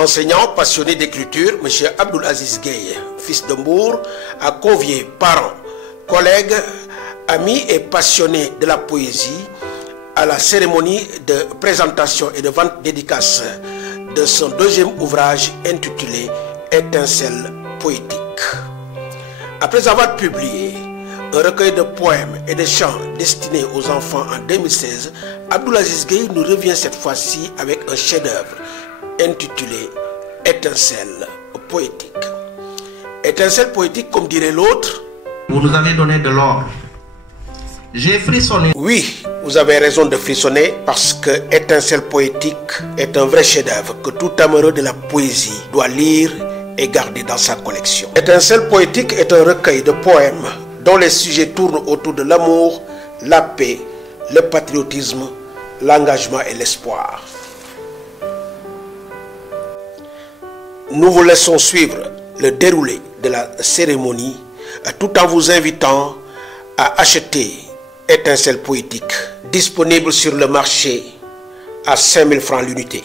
Enseignant passionné d'écriture, M. Abdoul Aziz Gueye, fils de Mbour, a convié parents, collègues, amis et passionnés de la poésie à la cérémonie de présentation et de vente dédicace de son deuxième ouvrage intitulé Étincelle poétique. Après avoir publié un recueil de poèmes et de chants destinés aux enfants en 2016, Abdoul Aziz Gueye nous revient cette fois-ci avec un chef-d'œuvre intitulé Étincelle poétique. Étincelle poétique, comme dirait l'autre. Vous nous avez donné de l'or. J'ai frissonné. Oui, vous avez raison de frissonner parce que Étincelle poétique est un vrai chef-d'œuvre que tout amoureux de la poésie doit lire et garder dans sa collection. Étincelle poétique est un recueil de poèmes dont les sujets tournent autour de l'amour, la paix, le patriotisme, l'engagement et l'espoir. Nous vous laissons suivre le déroulé de la cérémonie tout en vous invitant à acheter Étincelle poétique, disponible sur le marché à 5 000 francs l'unité.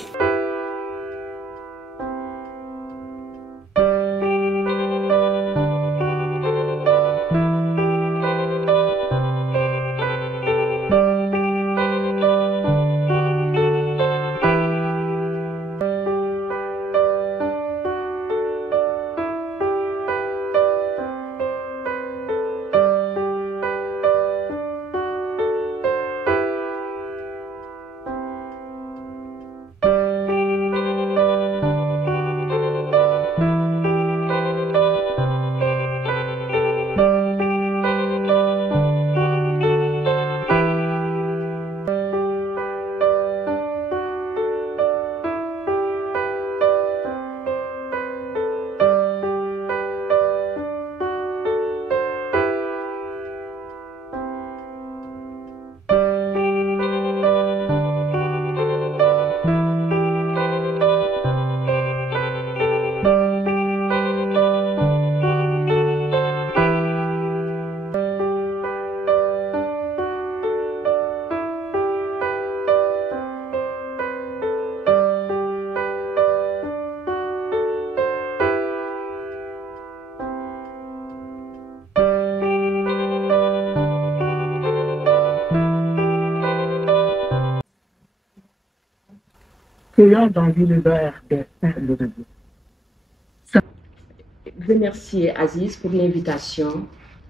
Remercier Aziz pour l'invitation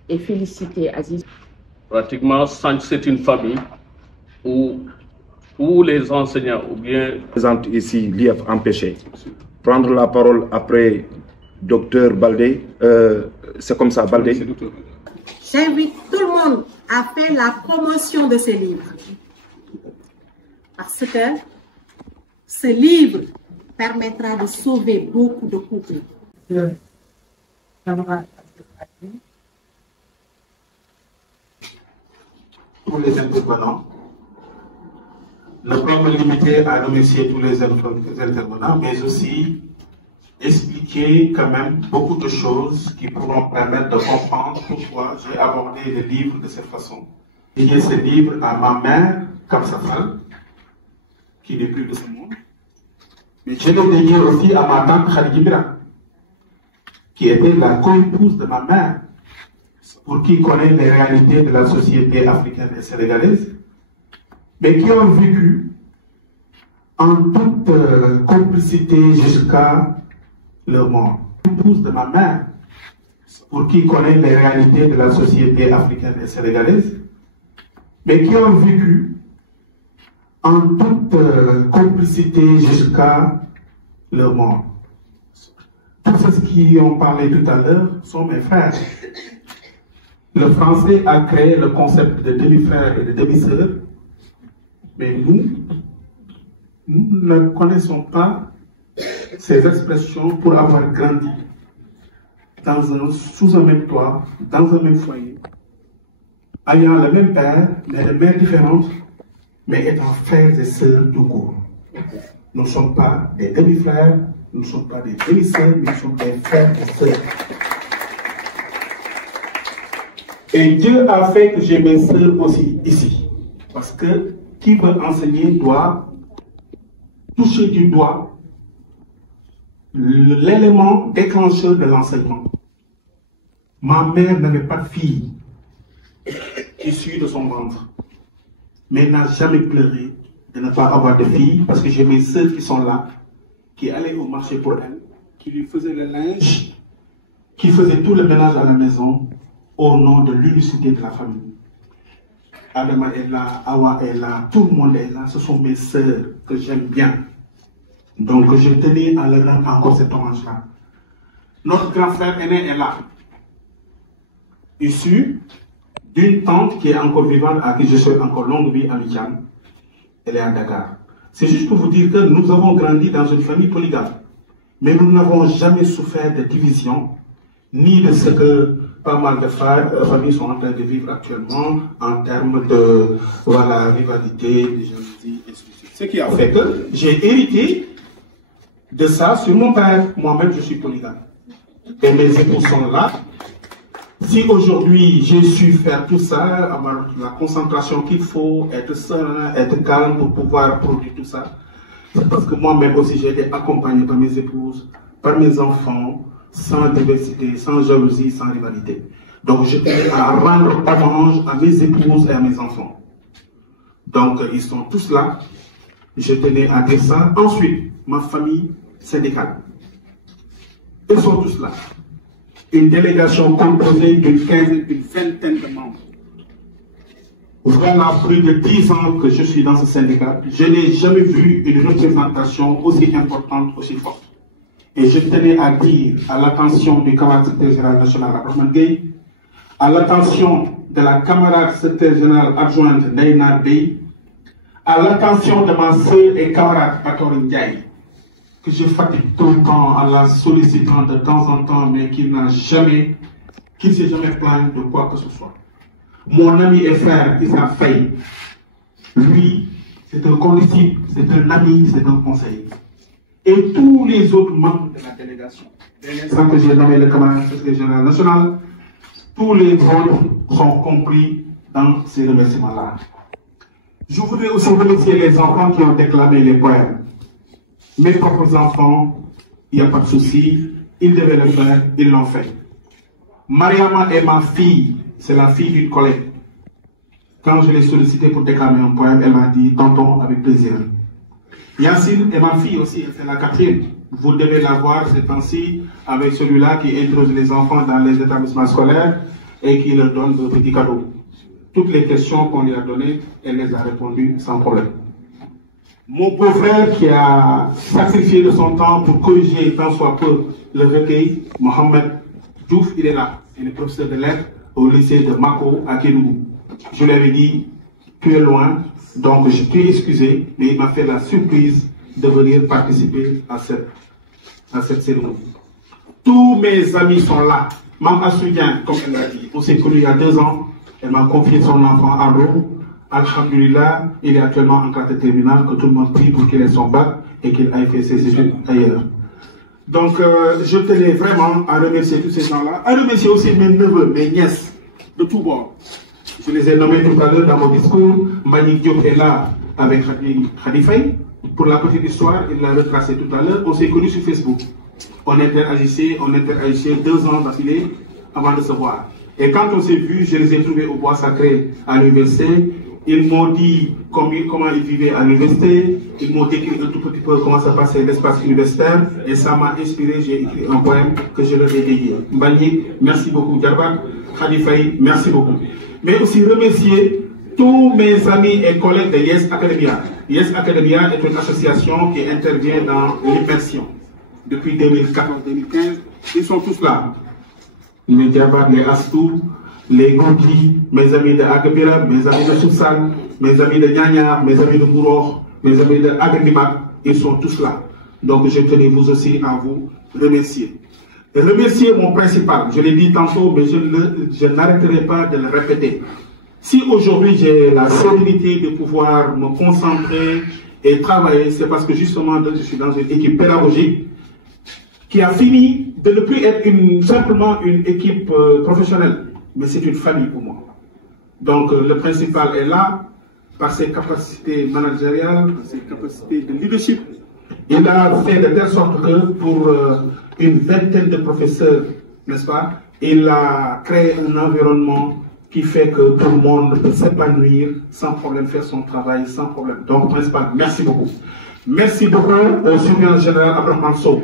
et féliciter Aziz. Pratiquement, c'est une famille où les enseignants ou bien... Présente ici l'IEF empêché. Prendre la parole après Docteur Baldé, c'est comme ça, Baldé. J'invite tout le monde à faire la promotion de ces livres. Parce que ce livre permettra de sauver beaucoup de couples. Tous les intervenants, ne pas me limiter à remercier tous les intervenants, mais aussi expliquer quand même beaucoup de choses qui pourront permettre de comprendre pourquoi j'ai abordé le livre de cette façon. J'ai ce livre à ma mère, Kamsafal, qui n'est plus de ce monde, mais je l'ai dédié aussi à ma tante Khalidibra, qui était la co-épouse de ma mère, pour qui connaît les réalités de la société africaine et sénégalaise, mais qui ont vécu en toute complicité jusqu'à leur mort. L'épouse de ma mère, pour qui connaît les réalités de la société africaine et sénégalaise, mais qui ont vécu en toute complicité jusqu'à leur mort. Tous ceux qui ont parlé tout à l'heure sont mes frères. Le français a créé le concept de demi-frère et de demi-sœur, mais nous ne connaissons pas ces expressions pour avoir grandi sous un même toit, dans un même foyer, ayant le même père, mais de mères différentes, mais étant frères et sœurs tout court. Nous ne sommes pas des demi-frères, nous ne sommes pas des demi-sœurs, mais nous sommes des frères et sœurs. Et Dieu a fait que j'ai mes sœurs aussi ici. Parce que qui veut enseigner doit toucher du doigt l'élément déclencheur de l'enseignement. Ma mère n'avait pas de fille issue de son ventre, mais n'a jamais pleuré de ne pas avoir de fille, parce que j'ai mes sœurs qui sont là, qui allaient au marché pour elle, qui lui faisaient le linge, qui faisaient tout le ménage à la maison, au nom de l'unicité de la famille. Adama est là, Awa est là, tout le monde est là, ce sont mes sœurs que j'aime bien. Donc je tenais à leur rendre encore cet hommage-là. Notre grand frère aîné est là, issu d'une tante qui est encore vivante, à qui je souhaite encore longue vie à Abidjan. Elle est à Dakar. C'est juste pour vous dire que nous avons grandi dans une famille polygame, mais nous n'avons jamais souffert de division, ni de ce que pas mal de familles sont en train de vivre actuellement en termes de rivalité, de jalousie, et ainsi de suite. Ce qui a fait que j'ai hérité de ça sur mon père. Moi-même, je suis polygame. Et mes époux sont là. Si aujourd'hui j'ai su faire tout ça, avoir la concentration qu'il faut, être serein, être calme pour pouvoir produire tout ça, c'est parce que moi-même aussi j'ai été accompagné par mes épouses, par mes enfants, sans diversité, sans jalousie, sans rivalité. Donc je tenais à rendre hommage à mes épouses et à mes enfants. Donc ils sont tous là. Je tenais à dire ça. Ensuite, ma famille syndicale. Ils sont tous là. Une délégation composée d'une vingtaine de membres. Voilà plus de 10 ans que je suis dans ce syndicat. Je n'ai jamais vu une représentation aussi importante, aussi forte. Et je tenais à dire à l'attention du camarade secrétaire général national Abdourahmane Gueye, à l'attention de la camarade secrétaire générale adjointe Ndeyna Bey, à l'attention de ma sœur et camarade Batori Ndiaye, que je fatigue tout le temps en la sollicitant de temps en temps, mais qui ne s'est jamais plaint de quoi que ce soit. Mon ami et frère Issa Faye, lui, c'est un condisciple, c'est un ami, c'est un conseiller. Et tous les autres membres de la délégation, dès l'instant que j'ai nommé le camarade secrétaire général national, tous les autres sont compris dans ces remerciements-là. Je voudrais aussi remercier les enfants qui ont déclamé les poèmes. Mes propres enfants, il n'y a pas de souci, ils devaient le faire, ils l'ont fait. Mariama est ma fille, c'est la fille d'une collègue. Quand je l'ai sollicité pour déclamer un poème, elle m'a dit « Tonton, avec plaisir ». Yacine est ma fille aussi, elle fait la 4e. Vous devez la voir ces temps-ci avec celui-là qui introduit les enfants dans les établissements scolaires et qui leur donne de petits cadeaux. Toutes les questions qu'on lui a données, elle les a répondues sans problème. Mon beau-frère qui a sacrifié de son temps pour corriger tant soit peu le recueil, Mohamed Diouf, il est là. Il est professeur de lettres au lycée de Mako à Kédougou. Je lui avais dit, tu es loin, donc je t'ai excusé, mais il m'a fait la surprise de venir participer à cette cérémonie. Tous mes amis sont là. Mme Assoudien, comme elle l'a dit, on s'est connus il y a 2 ans, elle m'a confié son enfant Arlo. Alhamdulillah, il est actuellement en classe terminale, que tout le monde prie pour qu'il ait son bac et qu'il aille faire ses études ailleurs. Donc, je tenais vraiment à remercier tous ces gens-là, à remercier aussi mes neveux, mes nièces, de tous bords. Je les ai nommés tout à l'heure dans mon discours. Mani Diop est là avec Khadi Faye. Pour la petite histoire, il l'a retracé tout à l'heure. On s'est connus sur Facebook. On interagissait 2 ans d'affilée avant de se voir. Et quand on s'est vu, je les ai trouvés au Bois Sacré à l'université. Ils m'ont dit comment ils vivaient à l'université. Ils m'ont décrit un tout petit peu comment ça passait l'espace universitaire. Et ça m'a inspiré. J'ai écrit un poème que je leur ai dédié. Mbagnick, merci beaucoup. Djarbat, Khadi Faye, merci beaucoup. Mais aussi remercier tous mes amis et collègues de Yes Academia. Yes Academia est une association qui intervient dans l'immersion. Depuis 2014-2015, ils sont tous là. Les Djarbat, les Astou, les Goudli, mes amis de Agabira, mes amis de Soussal, mes amis de Nyanya, mes amis de Mouror, mes amis de Agadimak, ils sont tous là. Donc je tenais vous aussi à vous remercier. Et remercier mon principal, je l'ai dit tantôt, mais je n'arrêterai pas de le répéter. Si aujourd'hui j'ai la sérénité de pouvoir me concentrer et travailler, c'est parce que justement je suis dans une équipe pédagogique qui a fini de ne plus être simplement une équipe professionnelle, mais c'est une famille pour moi. Donc le principal est là, par ses capacités managériales, par ses capacités de leadership, Il a fait de telle sorte que pour une vingtaine de professeurs, n'est-ce pas, il a créé un environnement qui fait que tout le monde peut s'épanouir sans problème, faire son travail sans problème. Donc, principal, merci beaucoup. Merci beaucoup au surveillant général Abraham Manso.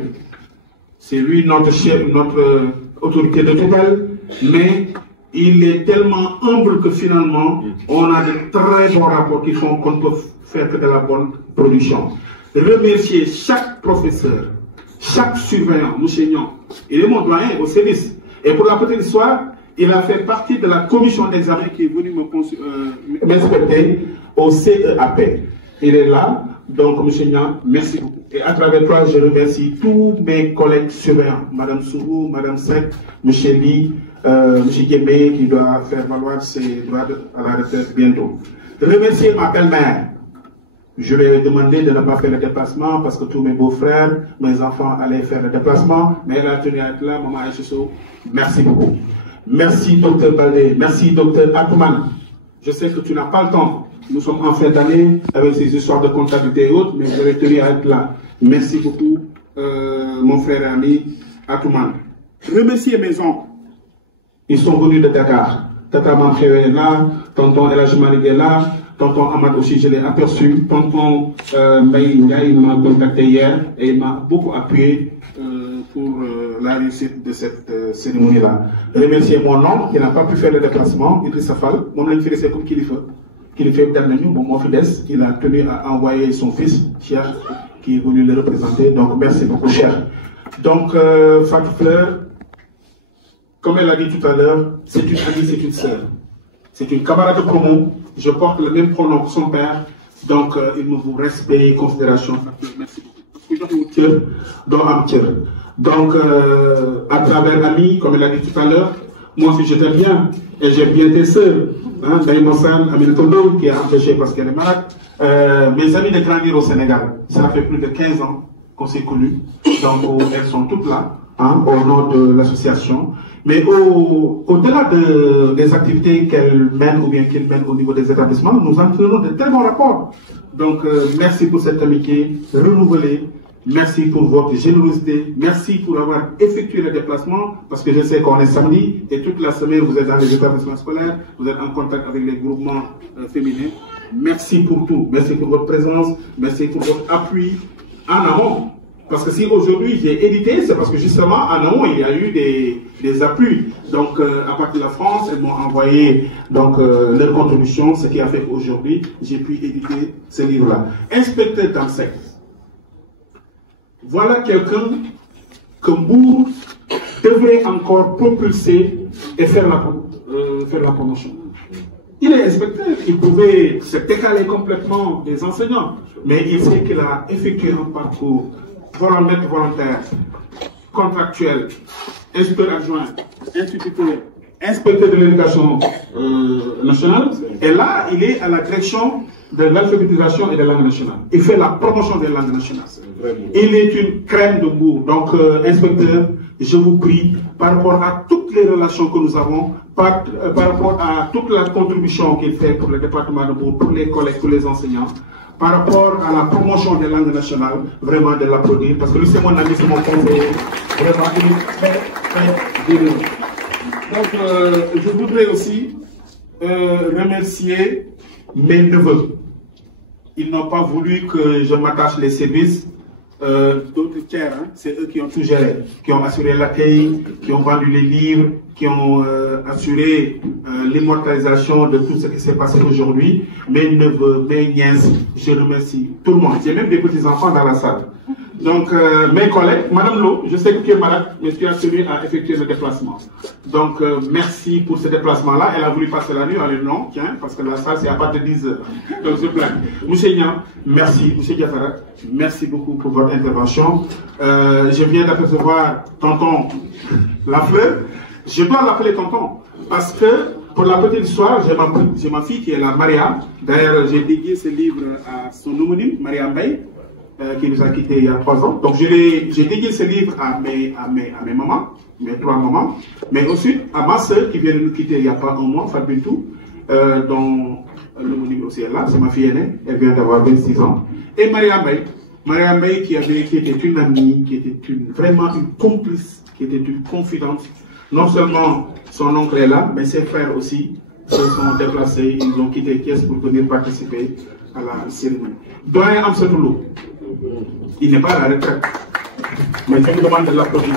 C'est lui notre chef, notre autorité de tutelle, mais il est tellement humble que finalement, on a de très bons rapports qui font qu'on peut faire que de la bonne production. Remercier chaque professeur, chaque surveillant, enseignant. Il est mon doyen au service. Et pour la petite histoire, il a fait partie de la commission d'examen qui est venue m'inspecter au CEAP. Il est là, donc M. Nian, merci beaucoup. Et à travers toi, je remercie tous mes collègues surveillants, Mme Sourou, Mme Sek, M. Lee, M. Guémé, qui doit faire valoir ses droits à la retraite bientôt. Remercier ma belle-mère. Je lui ai demandé de ne pas faire le déplacement parce que tous mes beaux-frères, mes enfants allaient faire le déplacement, mais elle a tenu à être là, maman Aïchisso. Merci beaucoup. Merci, Dr Baldé. Merci, Dr Atouman. Je sais que tu n'as pas le temps. Nous sommes en fin d'année avec ces histoires de comptabilité et autres, mais je vais tenir à être là. Merci beaucoup, mon frère et ami Atouman. Remercier mes oncles. Ils sont venus de Dakar. Tata Manfred est là, tonton Elhadji Malick est là, tonton Ahmad aussi, je l'ai aperçu. Tonton Mbaye Ndiaye m'a contacté hier et il m'a beaucoup appuyé pour la réussite de cette cérémonie-là. Remercier mon oncle qui n'a pas pu faire le déplacement, Idrissa Fall. Mon oncle fait comme Kilifa. Kilifa Darnagnou, mon fils, il a tenu à envoyer son fils, Cheikh, qui est venu le représenter. Donc merci beaucoup, Cheikh. Donc, Fatou Fleur, comme elle a dit tout à l'heure, c'est une amie, c'est une sœur. C'est une camarade de promo. Je porte le même pronom que son père. Donc, il me vous respect et considération. Merci beaucoup. Donc, à travers l'ami, comme elle a dit tout à l'heure, moi aussi je t'aime bien. Et j'aime bien tes sœurs. Hein, Daïmossan, Amine Tondo, qui est empêchée parce qu'elle est malade. Mes amis de grandir au Sénégal, ça fait plus de 15 ans qu'on s'est connus. Donc, elles sont toutes là, hein, au nom de l'association. Mais au-delà des activités qu'elle mène ou bien qu'il mène au niveau des établissements, nous entretenons de très bons rapports. Donc, merci pour cette amitié renouvelée. Merci pour votre générosité. Merci pour avoir effectué le déplacement, parce que je sais qu'on est samedi et toute la semaine vous êtes dans les établissements scolaires, vous êtes en contact avec les groupements féminins. Merci pour tout. Merci pour votre présence. Merci pour votre appui en amont. Parce que si aujourd'hui j'ai édité, c'est parce que justement en amont il y a eu des appuis. Donc à partir de la France, elles m'ont envoyé donc leur contribution, ce qui a fait qu'aujourd'hui j'ai pu éditer ce livre-là. Inspecteur d'Amsec. Voilà quelqu'un que Mbour devrait encore propulser et faire la promotion. Il est inspecteur, il pouvait se décaler complètement des enseignants, mais il sait qu'il a effectué un parcours volontaire, contractuel, inspecteur adjoint, instituteur, inspecteur de l'éducation nationale, et là, il est à la direction de l'alphabétisation et de la langue nationale. Il fait la promotion des langues nationales. Il est une crème de Mbour. Donc, inspecteur, je vous prie, par rapport à toutes les relations que nous avons, par rapport à toute la contribution qu'il fait pour le département de Mbour, pour les collègues, pour les enseignants, par rapport à la promotion des langues nationales, vraiment de l'applaudir, parce que lui, c'est mon ami, c'est mon conseiller. Vraiment, il est très généreux. Donc, je voudrais aussi remercier mes neveux. Ils n'ont pas voulu que je m'attache les services d'autres tiers. Hein. C'est eux qui ont tout géré, qui ont assuré l'accueil, qui ont vendu les livres, qui ont assuré l'immortalisation de tout ce qui s'est passé aujourd'hui. Mes neveux, mes nièces, je remercie tout le monde. J'ai même des petits-enfants dans la salle. Donc, mes collègues, Madame Lo, je sais que tu es malade, mais tu as tenu à effectuer le déplacement. Donc, merci pour ce déplacement-là. Elle a voulu passer la nuit, elle a dit non, tiens, parce que la salle, c'est à partir de 10 h. Donc, je plains. Monsieur Nian, merci. Monsieur Diafara, merci beaucoup pour votre intervention. Je viens d'apercevoir tonton Lafleur. Je dois l'appeler tonton, parce que, pour la petite histoire, j'ai ma fille qui est la Maria. D'ailleurs, j'ai dédié ce livre à son homonyme, Maria Mbaye, qui nous a quittés il y a 3 ans. Donc j'ai dédié ce livre à mes mamans, mes 3 mamans, mais ensuite à ma soeur qui vient de nous quitter il n'y a pas un mois, Fabintou, dont l'homonyme aussi est là, c'est ma fille aînée, elle vient d'avoir 26 ans. Et Maria Mbaye, Mariam Bey qui était une amie, qui était vraiment une complice, qui était une confidente. Non seulement son oncle est là, mais ses frères aussi se sont déplacés, ils ont quitté Thiès pour venir participer à la cérémonie. Doyen Amsatoulou, il n'est pas à la retraite, mais je me demande de l'applaudir.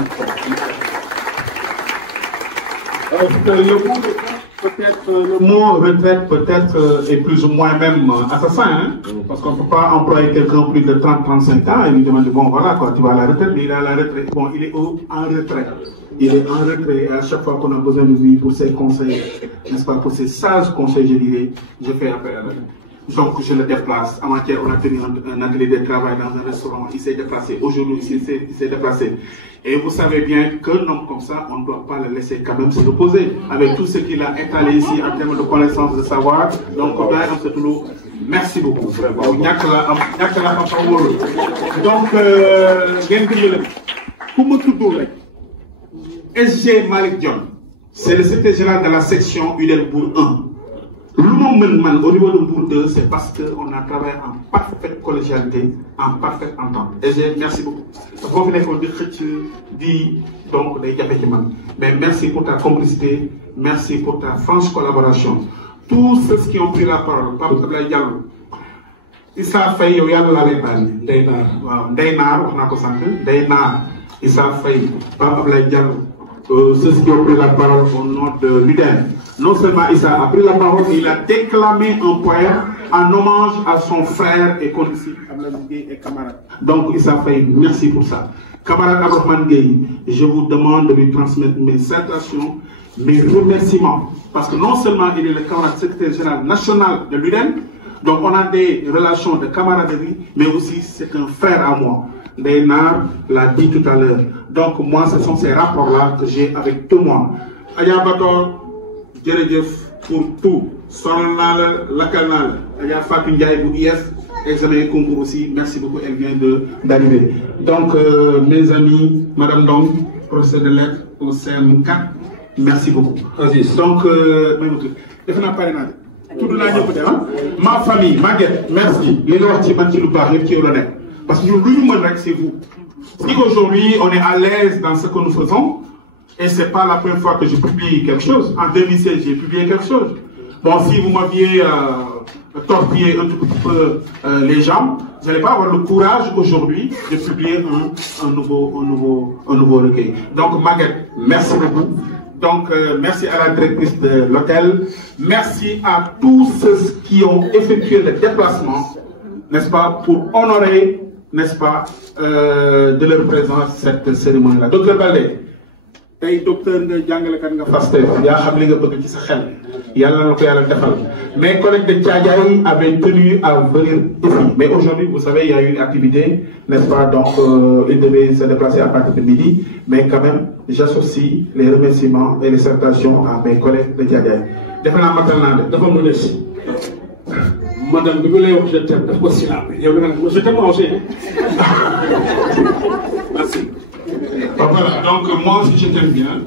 Le mot retraite peut-être est plus ou moins même assassin, hein? Parce qu'on ne peut pas employer quelqu'un plus de 30-35 ans et lui demander bon voilà quoi, tu vas à la retraite, mais il est à la retraite. Bon, il est en retraite. Il est en retrait et à chaque fois qu'on a besoin de lui pour ses conseils, n'est-ce pas, pour ses sages conseils, je dirais, je fais appel à lui. Donc je le déplace. Avant-hier, on a tenu un atelier de travail dans un restaurant. Il s'est déplacé. Aujourd'hui, il s'est déplacé. Et vous savez bien qu'un homme comme ça, on ne doit pas le laisser quand même se reposer. Avec tout ce qu'il a étalé ici en termes de connaissances, de savoir. Donc, merci beaucoup. Donc, SG Malik Dion, c'est le secrétaire général de la section UDEL Bourg 1. Au niveau de Bourg 2, c'est parce qu'on a travaillé en parfaite collégialité, en parfaite entente. SG, merci beaucoup. Mais merci pour ta complicité, merci pour ta franche collaboration. Tous ceux qui ont pris la parole, Pape Abdoulaye Diallo, Issa Faye, Yoyal Lalebani, Ndeynar, on a concentré, Ndeynar, Issa Faye, Pape Abdoulaye Diallo, ceux qui ont pris la parole au nom de l'UDEN. Non seulement Issa a pris la parole, il a déclamé un poème en hommage à son frère et condisciple Abdoulaye Gueye et camarade. Donc Issa Faye, merci pour ça. Camarade Abdourahmane Gueye, je vous demande de lui transmettre mes salutations, mes remerciements. Parce que non seulement il est le camarade secrétaire général national de l'UDEN, donc on a des relations de camaraderie, mais aussi c'est un frère à moi. Ndeynar l'a dit tout à l'heure. Donc moi, ce sont ces rapports-là que j'ai avec tout moi. Aya Bator, Djeredjef pour tout. Sonal Lakanal, Aya Fatou Ndiaye pour IS, examen concours aussi. Merci beaucoup, elle vient d'arriver. Donc mes amis, Madame Dong, professeur de lettres au CM4, merci beaucoup. Donc, ma famille, Maguette, merci. Les gens qui m'ont parlé, qui ont l'honneur. Parce que nous, c'est vous. Si aujourd'hui, on est à l'aise dans ce que nous faisons, et ce n'est pas la première fois que je publie quelque chose. En 2016, j'ai publié quelque chose. Bon, si vous m'aviez torpillé un tout petit peu les jambes, vous n'allez pas avoir le courage aujourd'hui de publier un nouveau recueil. Donc, Maguette, merci beaucoup. Donc, merci à la directrice de l'hôtel. Merci à tous ceux qui ont effectué le déplacement, n'est-ce pas, pour honorer, n'est-ce pas, de leur présence cette cérémonie-là. Docteur Baldé, tey docteur nga jàngalekat nga Pastef yaa xam li nga bëgg ci sa xel yàlla na ko yàlla defal. Mes collègues de Thiadiaye avaient tenu à venir ici, mais aujourd'hui vous savez il y a eu une activité, n'est-ce pas, donc ils devaient se déplacer à partir de midi, mais quand même j'associe les remerciements et les salutations à mes collègues de Thiadiaye. Defe naa matal naa de dafa mën a si madame bi lay wax je t'aime daf ko silaabe yow da nga ne je t'aime aussi. Merci. Voilà, donc moi aussi je t'aime bien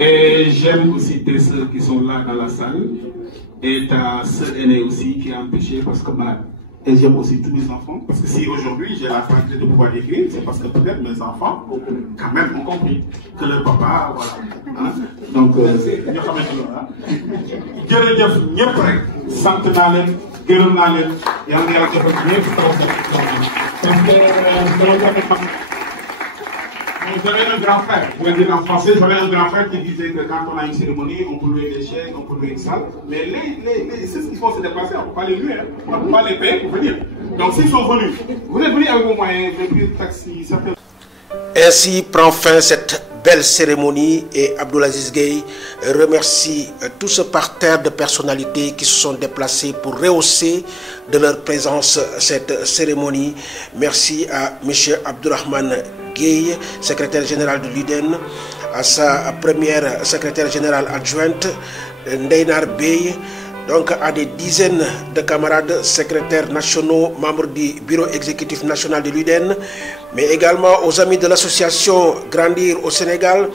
et j'aime aussi tes soeurs qui sont là dans la salle et ta soeur aînée aussi qui est empêchée parce que malade. Et j'aime aussi tous mes enfants parce que si aujourd'hui j'ai la facilité de pouvoir écrire, c'est parce que peut-être mes enfants quand même ont compris que leur papa, voilà. Hein? Donc, ñoo xamante ne ah jërëjëf ñëpp rek sant naa leen gërëm naa leen yàlla na yàlla defal ñëpp parce que vous avez un grand frère, vous pouvez dire en français, j'avais un grand frère qui disait que quand on a une cérémonie, on peut louer des chaises, on peut louer une salle, mais ceux qui vont se déplacer, on ne peut pas les louer, hein. On ne peut pas les payer pour venir. Donc s'ils sont venus, vous êtes venus avec vos moyens, vous avez pris le taxi, certains... Ainsi prend fin cette belle cérémonie et Abdoul Aziz Gueye remercie tout ce parterre de personnalités qui se sont déplacés pour rehausser de leur présence cette cérémonie. Merci à M. Abdourahmane Gueye, secrétaire général de l'UDEN, à sa première secrétaire générale adjointe, Ndeynar Bey, donc à des dizaines de camarades secrétaires nationaux, membres du bureau exécutif national de l'UDEN, mais également aux amis de l'association Grandir au Sénégal,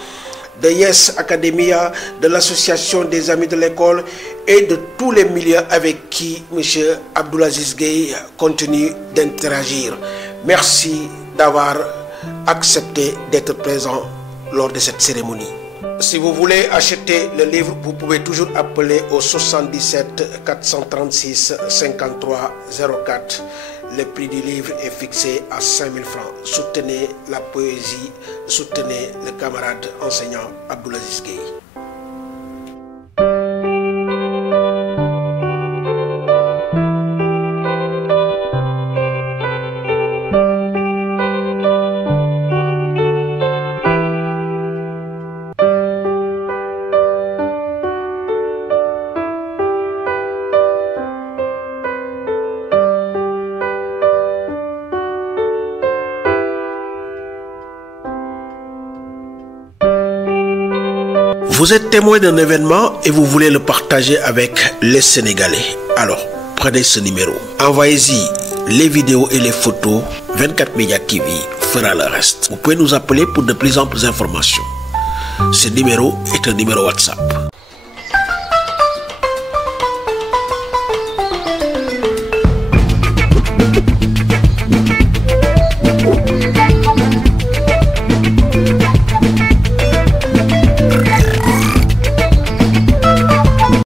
de Yes Academia, de l'association des amis de l'école et de tous les milieux avec qui M. Abdoul Aziz Gueye continue d'interagir. Merci d'avoir accepté d'être présent lors de cette cérémonie. Si vous voulez acheter le livre, vous pouvez toujours appeler au 77 436 53 04. Le prix du livre est fixé à 5 000 francs. Soutenez la poésie, soutenez le camarade enseignant Abdoul Aziz Gueye. Vous êtes témoin d'un événement et vous voulez le partager avec les Sénégalais. Alors, prenez ce numéro. Envoyez-y les vidéos et les photos. 24 Média TV fera le reste. Vous pouvez nous appeler pour de plus amples informations. Ce numéro est un numéro WhatsApp.